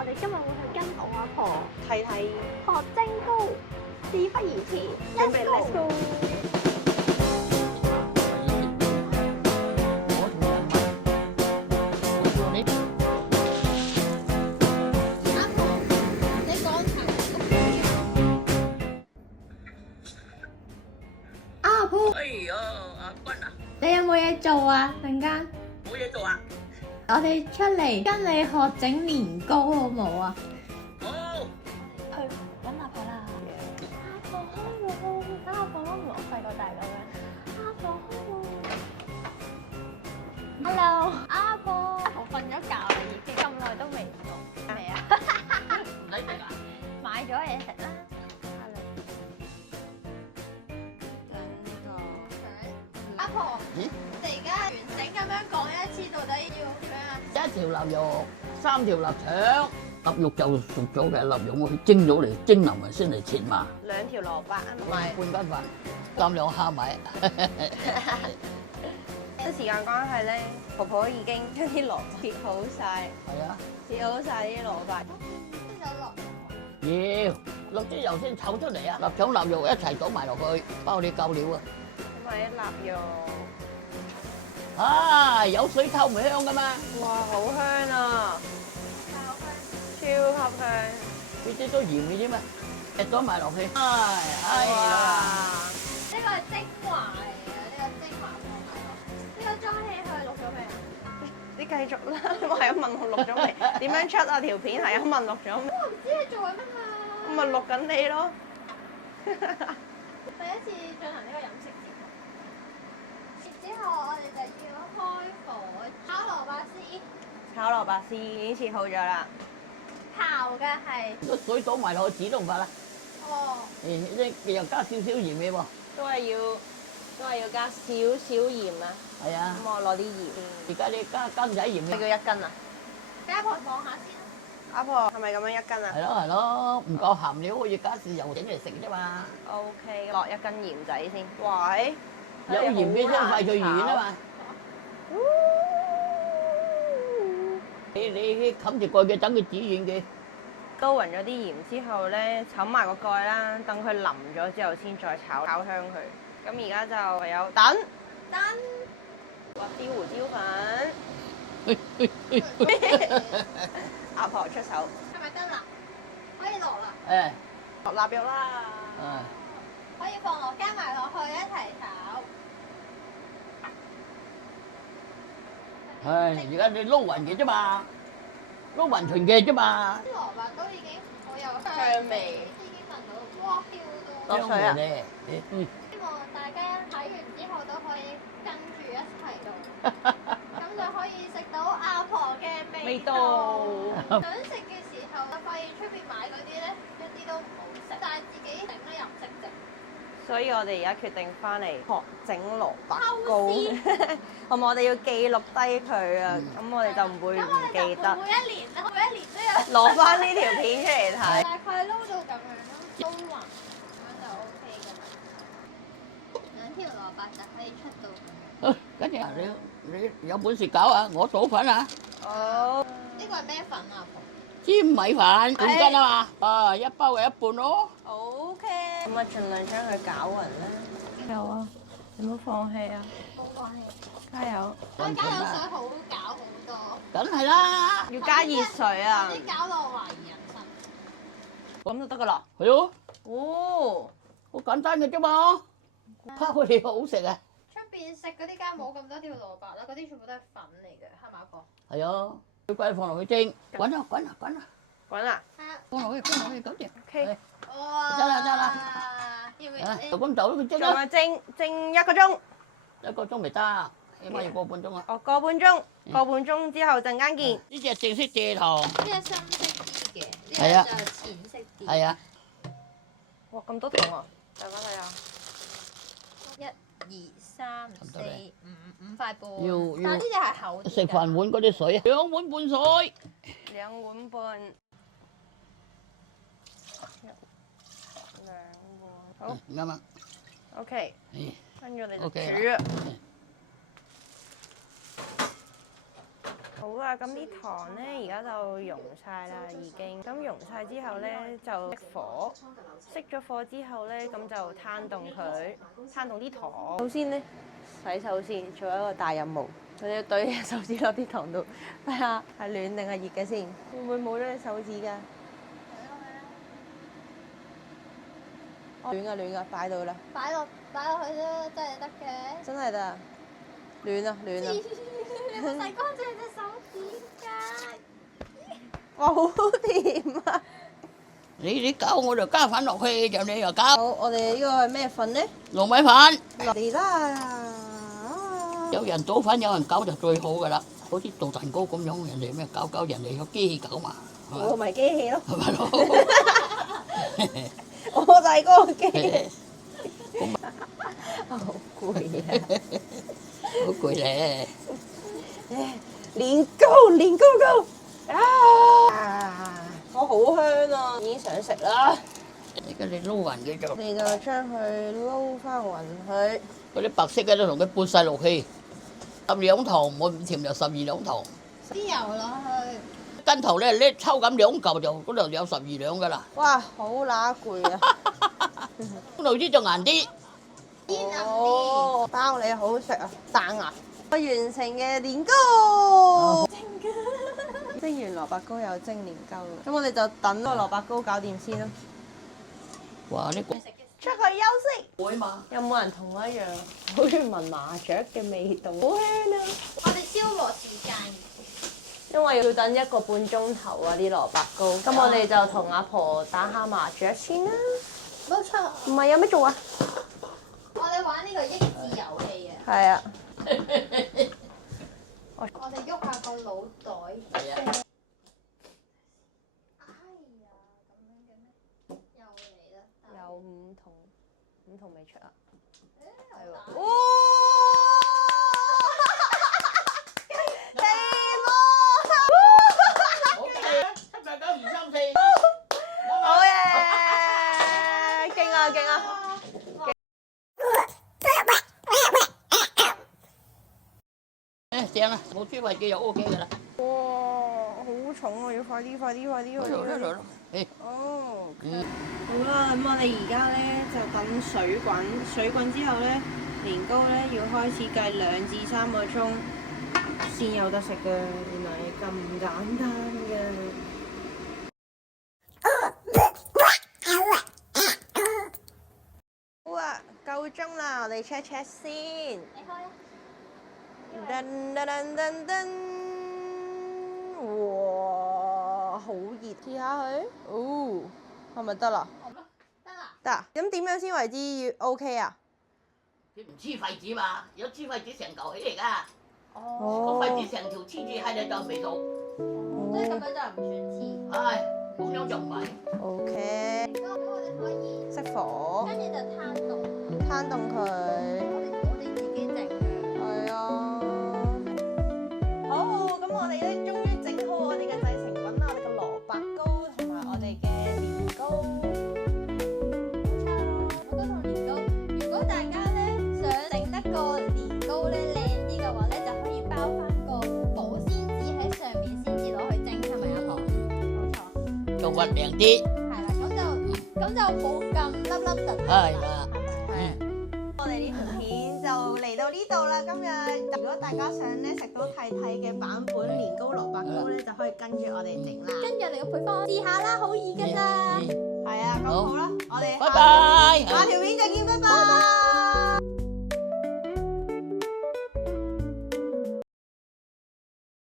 我哋今日會去跟我阿婆睇睇，學蒸糕，事不宜遲準備 ，Let's let's go！ go。阿婆，你講阿婆，哎呀，阿君啊，你有冇嘢做啊？陣間冇嘢做啊？我哋出嚟跟你學整年糕好冇啊？好，去揾阿婆啦！阿婆開喎，等阿婆開門，我細個就係咁樣。阿婆開門，Hello，阿婆，阿婆瞓咗覺啦，已經咁耐都未到，未啊？唔使食啊？買咗嘢食啦。阿婆，咦？你而家完整咁樣講一次，到底要點樣啊？一條臘肉，3條臘腸，臘肉就熟咗嘅，臘肉我蒸咗嚟蒸腍埋先嚟切嘛。兩條蘿蔔啊，唔係。半斤飯，咁兩蝦米。因為時間關係咧，婆婆已經將啲蘿蔔切好晒，係啊，切好晒啲蘿蔔。都有落。要落啲油先炒出嚟啊！臘腸臘肉一齊倒埋落去，包你夠料啊！咁咪啲臘肉，啊，有水透唔香噶嘛？哇，好香啊！超級香。呢啲都鹽嘅啫嘛，倒埋落去。係啦。哇！呢個係精華嚟嘅，呢個精華放埋落。呢個裝氣佢錄咗未啊？你繼續啦，我係咁問我錄咗未？點樣出啊條片？係咁問錄咗未？我唔知你做緊乜啊！我咪錄緊你咯。第一次進行呢個飲食節目，之後我哋就要開火炒蘿蔔絲，炒蘿蔔絲已經切好咗啦。刨嘅係個水倒埋落去煮都唔怕啦。哦，又加少少鹽嘅喎。都係要加少少鹽啊。係啊，咁我攞啲鹽。而家你加羹仔鹽呢個嘅。一斤啊？俾阿婆望下先啦。阿婆係咪咁樣一斤啊係咯係咯，唔夠鹹料可以加豉油整嚟食啫嘛。 ？OK，落1斤鹽仔先。喂，有鹽嘅先快脆軟啊嘛。你冚住蓋嘅，等佢煮軟嘅。撈勻咗啲鹽之後咧，冚埋個蓋啦，等佢腍咗之後先再炒香佢。咁而家就唯有等等落啲胡椒粉。阿婆出手，係咪得啦？可以落啦，誒落臘肉啦。可以放落加埋落去一齊炒。而家你撈勻嘅啫嘛，撈勻勻嘅啫嘛。啲蘿蔔都已經好有香味已經聞到，哇，飄到！落水啊咧，希望大家睇完之後都可以跟住一齊做，咁就可以食到阿婆嘅味道。想食嘅時候就發現出邊買嗰啲咧一啲都唔好食，但係自己整咧又唔識整。所以我哋而家決定翻嚟學整蘿蔔糕。好唔好？我哋要記錄低佢啊，咁我哋就唔會唔記得。每一年都有攞翻呢條片出嚟睇。大概撈到咁樣咯，撈勻咁樣就 OK 㗎啦。兩條蘿蔔就可以出到咁樣。跟住你有本事搞啊，我倒粉啊，好，呢個係咩粉啊？尖米飯半斤啊嘛，一包嘅一半咯。 OK。咁啊，盡量將佢攪勻啦。加油啊！你唔好放棄啊！冇關係，加油！加有水好搞好多，梗係啦，要加熱水啊！啲搞到我懷疑人生。咁就得噶啦。係咯，哦，好簡單嘅啫嘛，拋佢哋好食啊。出邊食嗰啲梗係冇咁多條蘿蔔啦，嗰啲全部都係粉嚟嘅，係咪阿婆？係啊，小鬼放落去蒸，滾啊滾啊滾啊，滾啦。係啊。放落去咁掂。 OK。哇！得啦，要唔啊，要？就咁走佢蒸仲啦，有蒸1個鐘。一個鐘未得，起碼要個半鐘啊。哦，個半鐘，個半鐘之後陣間見。呢隻正式蔗糖，呢個深色啲嘅，呢係啊個就淺色啲。係啊，哇，咁多糖啊！大家睇下。 1、2、3、4、5，5塊半。要但係呢隻係厚啲㗎。食飯碗嗰啲水，2碗半水。 2碗半。2碗。好。啱啊。 OK。咦跟住你就 OK 煮啊。好啦，咁啲糖咧而家就溶晒啦，已經。咁溶晒之後咧就熄火，熄咗火之後咧咁就攤凍佢，攤凍啲糖。首先咧洗手先，做一個大任務。我要對手指落啲糖度，睇下係暖定係熱嘅先。會唔會冇咗隻手指㗎？暖㗎，擺到啦。擺落去啫，真係得嘅。真係得，暖啊！你冇洗乾淨隻手指㗎。哇，好甜啊！你搞我就加粉落去，就你又搞。好，我哋呢個係咩粉咧？糯米粉。嚟啦！有人倒粉，有人搞就最好噶啦。好似做蛋糕咁樣，人哋咩搞，人哋有機器搞嘛。我咪機器咯。係咪咯？我就係嗰個機器。好攰啊！好攰咧。年糕啊！我好香啊，已經想食啦。而家你撈勻佢就。你就將佢撈翻勻佢。嗰啲白色嘅都同佢拌晒落去，12糖，我唔甜就12糖。啲油落去。跟頭咧，你抽咁2嚿就嗰度有12兩噶啦。哇，好乸攰啊！嗰度啲就硬啲。哦，包你好食啊，彈牙！我完成嘅年糕。蒸完蘿蔔糕又蒸年糕，咁我哋就等個蘿蔔糕搞掂先咯。哇！呢個出去休息。會嘛？有冇人同我一樣，好似聞麻雀嘅味道？好香啊！我哋消磨時間。因為要等1個半鐘頭啊啲蘿蔔糕，咁我哋就同阿婆打下麻雀先啦。冇錯。唔係有咩做啊？我哋玩呢個益智遊戲啊！係啊。我哋喐下個腦袋。係啊。哎呀，咁樣嘅咩？又嚟啦！有五筒未出啊？係喎。哇！地魔！好嘅，7、8、9、2、3、4。好嘢！勁啊！正啦，冇豬胃嘅就 O K 噶啦。哇，好重啊！要快啲！哦。好啦，咁我哋而家咧就等水滾，水滾之後咧，年糕咧要開始計2至3個鐘先有得食嘅，原來係咁簡單嘅。好啊，夠鐘啦，我哋 check 先。你開啊！噔！哇，好熱，試下佢。哦，係咪得啦？得啦。得。咁點樣先為之 OK 啊？你唔黐廢紙嘛？有黐廢紙成嚿起嚟㗎。哦。個廢紙成條黐住喺你就味道。即係咁樣就唔算黐。係，咁樣就唔係。OK。咁我哋可以熄火。跟住就攤凍。攤凍佢。我哋自己整嘅。係啊。好，咁我哋咧終於整好我哋嘅製成品啦，我哋嘅蘿蔔糕同埋我哋嘅年糕。冇錯，蘿蔔糕同年糕。如果大家咧想整得個年糕咧靚啲嘅話咧，就可以包翻個保鮮紙喺上面先至攞去蒸，係咪啊婆？冇錯。仲滑靚啲。係啦，咁就冇咁粒粒突突。係啦。我哋呢條片就嚟到呢度啦，今日如果大家想咧食到蒂蒂嘅版本年糕蘿蔔糕咧，就可以跟住我哋整啦。跟住我哋個配方試下啦，好易㗎咋。係啊，咁好啦，我哋拜拜。下條片再見，拜拜。